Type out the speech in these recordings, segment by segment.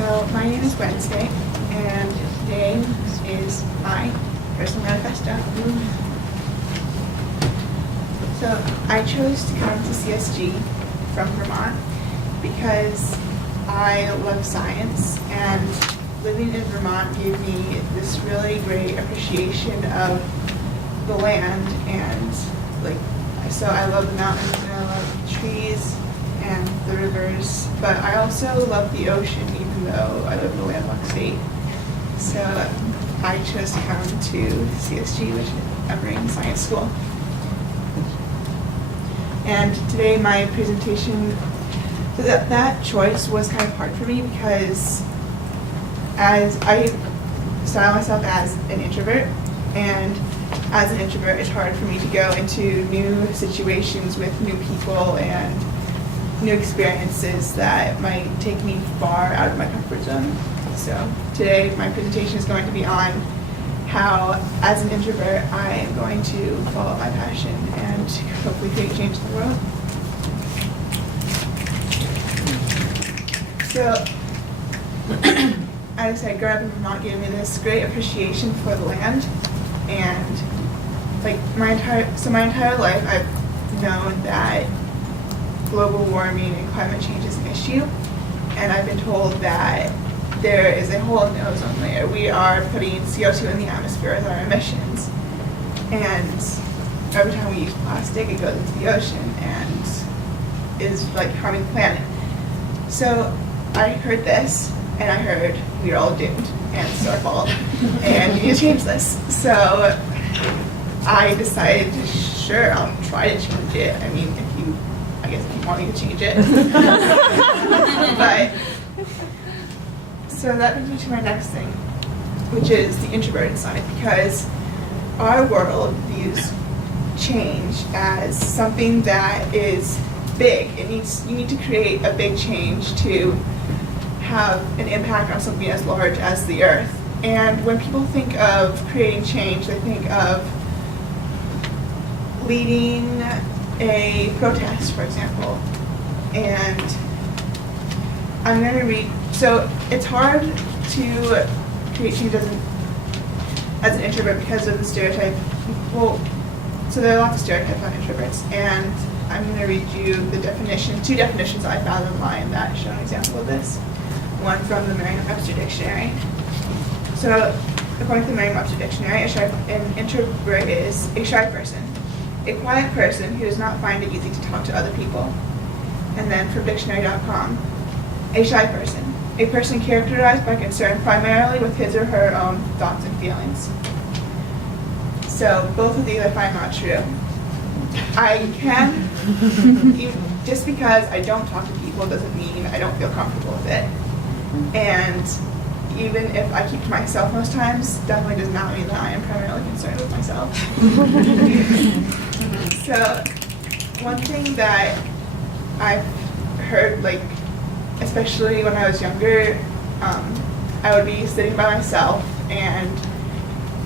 So my name is Wednesday, and today is my personal manifesto. So I chose to come to CSG from Vermont because I love science, and living in Vermont gave me this really great appreciation of the land, and so I love the mountains and I love the trees and the rivers, but I also love the ocean, even though I live in a landlocked state. So I chose to come to CSG, which is a marine science school. And today my presentation, so that choice was kind of hard for me because as I style myself as an introvert, and as an introvert it's hard for me to go into new situations with new people and new experiences that might take me far out of my comfort zone. So today my presentation is going to be on how, as an introvert, I am going to follow my passion and hopefully create change in the world. So, as I said, growing up in Vermont gave me this great appreciation for the land, and my entire life I've known that global warming and climate change is an issue, and I've been told that there is a hole in the ozone layer. We are putting CO2 in the atmosphere with our emissions, and every time we use plastic it goes into the ocean and is harming the planet. So I heard this, and I heard we are all doomed and it's our fault and we need to change this. So I decided, sure, I'll try to change it. I mean, if you want me to change it. But so that brings me to my next thing, which is the introverted side, because our world views change as something that is big. You need to create a big change to have an impact on something as large as the earth. And when people think of creating change, they think of leading a protest, for example. And I'm going to read, so it's hard to create change as an introvert because of the stereotype. Well, so there are lots of stereotypes on introverts, and I'm going to read you two definitions I found online that show an example of this. One from the Merriam-Webster Dictionary. So, according to the Merriam-Webster Dictionary, an introvert is a shy person, a quiet person who does not find it easy to talk to other people. And then from dictionary.com, a shy person, a person characterized by concern primarily with his or her own thoughts and feelings. So both of these I find not true. I can, just because I don't talk to people doesn't mean I don't feel comfortable with it. And even if I keep to myself most times, definitely does not mean that I am primarily concerned with myself. So one thing that I've heard, especially when I was younger, I would be sitting by myself and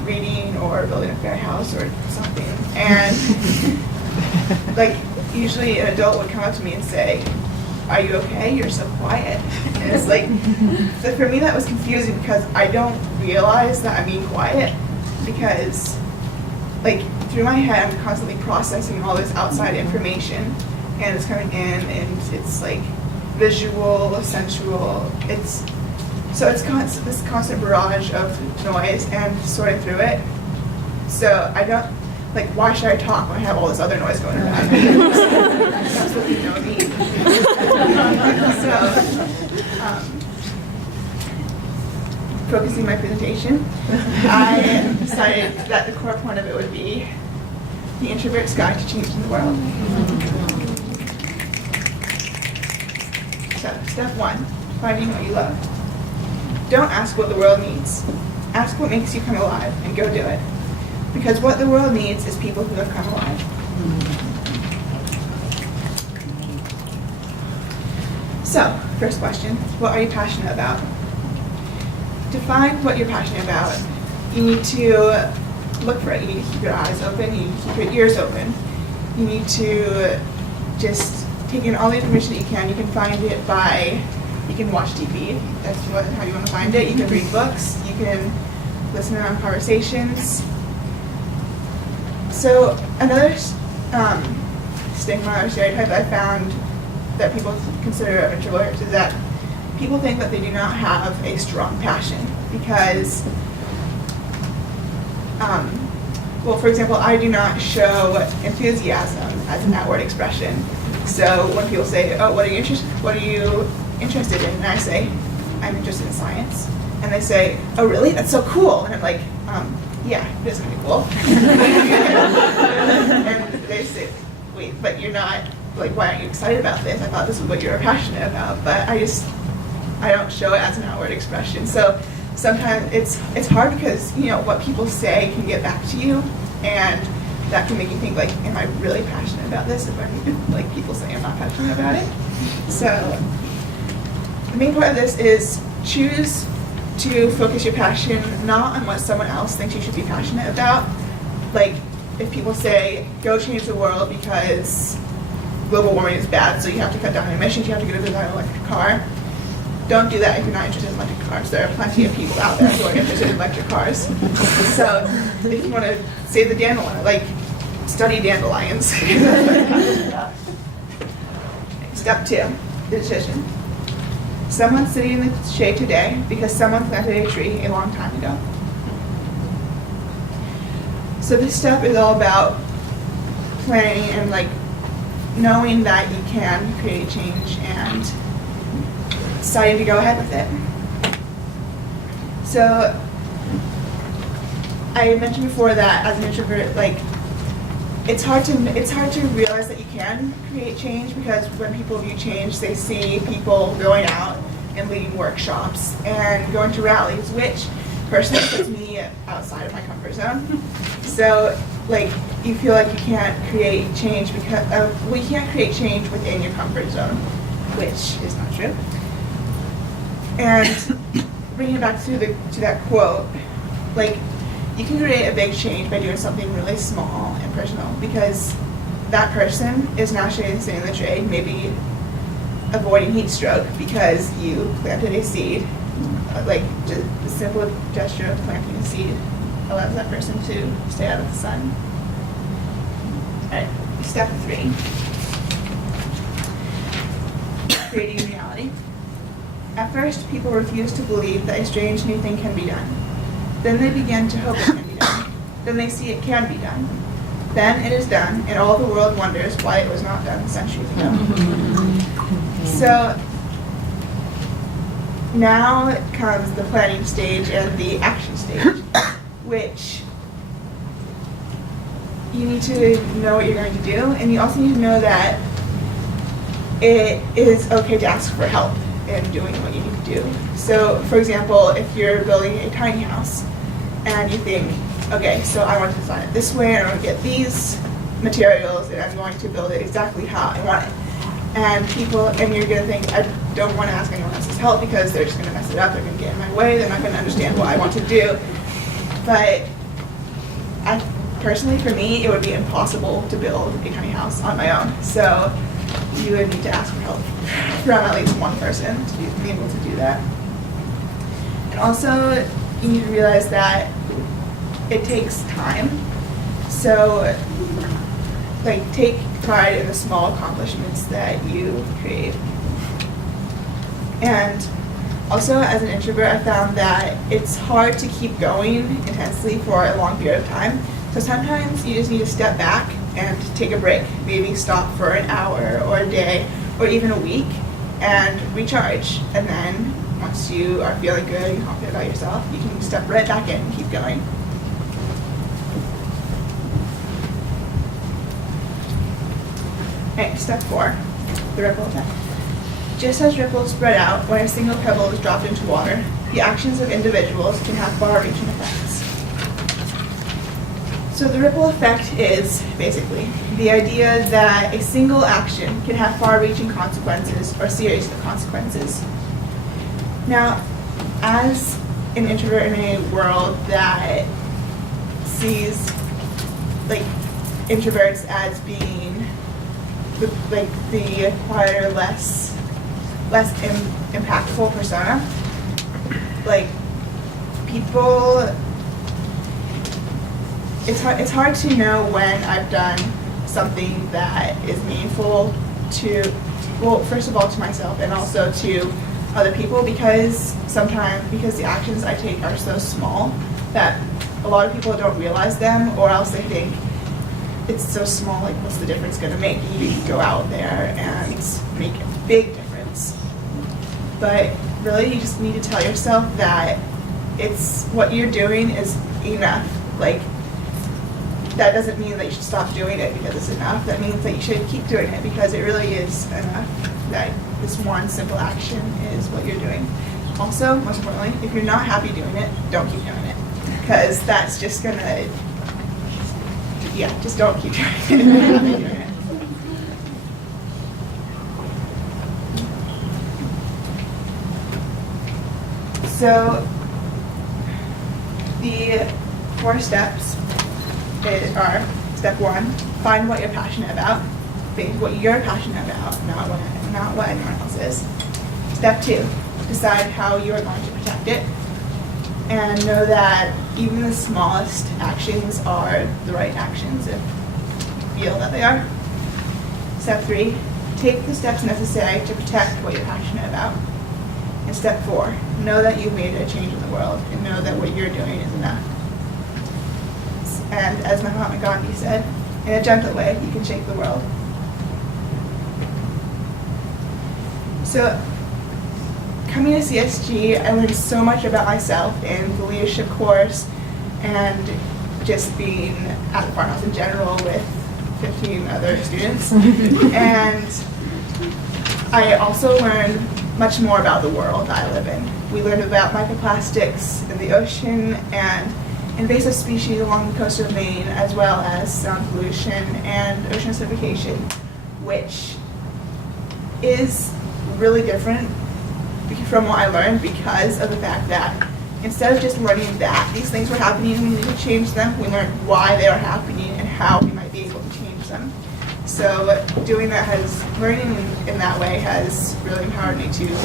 reading or building a fair house or something, and usually an adult would come up to me and say, "Are you okay? You're so quiet." And it's so for me that was confusing because I don't realize that I'm being quiet, because through my head I'm constantly processing all this outside information, and it's coming in, and it's visual, sensual. It's this constant barrage of noise and sorting through it. So I don't, why should I talk when I have all this other noise going around? That's absolutely no need. So, focusing my presentation, I decided that the core point of it would be the introvert's guide to change in the world. So, step 1, finding what you love. Don't ask what the world needs. Ask what makes you come alive and go do it. Because what the world needs is people who have come alive. So, first question, what are you passionate about? To find what you're passionate about, you need to look for it. You need to keep your eyes open, you need to keep your ears open. You need to just take in all the information that you can. You can find it by You can watch TV, that's how you want to find it. You can read books, you can listen to conversations. So another stigma or stereotype I found that people consider introverts is that people think that they do not have a strong passion because, well, for example, I do not show enthusiasm as an outward expression. So when people say, "Oh, what are you interested in?" and I say, "I'm interested in science," and they say, "Oh, really? That's so cool!" And I'm like, "Yeah, it is kind of cool." And they say, "Wait, but you're not, like, why aren't you excited about this? I thought this was what you were passionate about." But I don't show it as an outward expression. So sometimes it's hard because, you know, what people say can get back to you, and that can make you think, like, am I really passionate about this if people say I'm not passionate about it? So the main part of this is choose to focus your passion not on what someone else thinks you should be passionate about. Like, if people say, go change the world because global warming is bad, so you have to cut down emissions, you have to get a design electric car. Don't do that if you're not interested in electric cars. There are plenty of people out there who are interested in electric cars. So if you want to save the dandelion, like, study dandelions. Step 2, the decision. Someone's sitting in the shade today because someone planted a tree a long time ago. So this step is all about planning and, like, knowing that you can create change and deciding to go ahead with it. So I mentioned before that as an introvert, like, it's hard to realize that you can create change because when people view change, they see people going out and leading workshops and going to rallies, which personally puts me outside of my comfort zone. So, like, you feel like you can't create change because you can't create change within your comfort zone, which is not true. And bringing it back to that quote, like, you can create a big change by doing something really small and personal because that person is naturally sitting in the shade, maybe avoiding heat stroke because you planted a seed. Like, just the simple gesture of planting a seed allows that person to stay out of the sun. Alright, step 3. Creating reality. At first, people refuse to believe that a strange new thing can be done. Then they begin to hope it can be done. Then they see it can be done. Then it is done, and all the world wonders why it was not done centuries ago. So now comes the planning stage and the action stage, which you need to know what you're going to do, and you also need to know that it is okay to ask for help in doing what you need to do. So, for example, if you're building a tiny house and you think, okay, so I want to design it this way, and I want to get these materials, and I'm going to build it exactly how I want it. And you're going to think, I don't want to ask anyone else's help because they're just going to mess it up, they're going to get in my way, they're not going to understand what I want to do. But personally, for me, it would be impossible to build a tiny house on my own. So you would need to ask for help from at least one person to be able to do that. And also, you need to realize that it takes time. So, like, take pride in the small accomplishments that you create. And also, as an introvert, I found that it's hard to keep going intensely for a long period of time. So sometimes you just need to step back and take a break. Maybe stop for an hour or a day or even a week and recharge. And then once you are feeling good and confident about yourself, you can step right back in and keep going. Okay, step 4, the ripple effect. Just as ripples spread out when a single pebble is dropped into water, the actions of individuals can have far-reaching effects. So the ripple effect is basically the idea that a single action can have far-reaching consequences or series of consequences. Now, as an introvert in a world that sees, like, introverts as being the quieter, less less impactful persona. Like, people, it's hard to know when I've done something that is meaningful to, well, first of all to myself and also to other people, because the actions I take are so small that a lot of people don't realize them, or else they think it's so small, like what's the difference gonna make? You go out there and make a big difference. But really you just need to tell yourself that it's what you're doing is enough. Like, that doesn't mean that you should stop doing it because it's enough. That means that you should keep doing it because it really is enough. That this one simple action is what you're doing. Also, most importantly, if you're not happy doing it, don't keep doing it. Because that's just gonna, just don't keep doing it if you're not happy doing it. So, the 4 steps are: step 1, find what you're passionate about. Think what you're passionate about, not what anyone else is. Step 2, decide how you are going to protect it. And know that even the smallest actions are the right actions if you feel that they are. Step 3, take the steps necessary to protect what you're passionate about. And step 4, know that you've made a change in the world and know that what you're doing is enough. And as Mahatma Gandhi said, in a gentle way, you can shake the world. So, coming to CSG, I learned so much about myself in the leadership course and just being at the farmhouse in general with 15 other students. And I also learned much more about the world that I live in. We learned about microplastics in the ocean and invasive species along the coast of Maine, as well as sound pollution and ocean acidification, which is really different from what I learned because of the fact that instead of just learning that these things were happening and we need to change them, we learned why they are happening and how we might be able to change them. So learning in that way has really empowered me to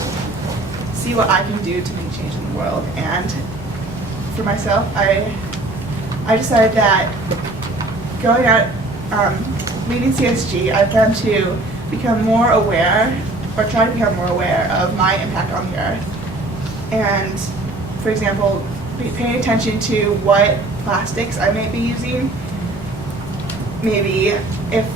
see what I can do to make change in the world. And for myself, I decided that going out, leading CSG, I plan to become more aware, or try to become more aware of my impact on the earth. And, for example, paying attention to what plastics I may be using. Maybe if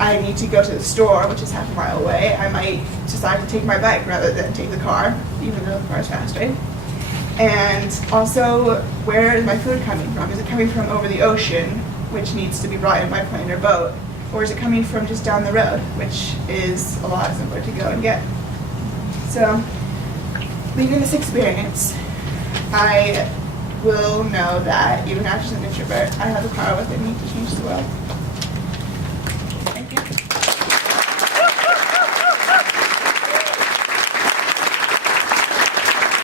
I need to go to the store, which is half a mile away, I might decide to take my bike rather than take the car, even though the car is faster. And also, where is my food coming from? Is it coming from over the ocean, which needs to be brought in by plane or boat? Or is it coming from just down the road, which is a lot simpler to go and get? So, leading this experience, I will know that even as an introvert, I have the power within me to change the world.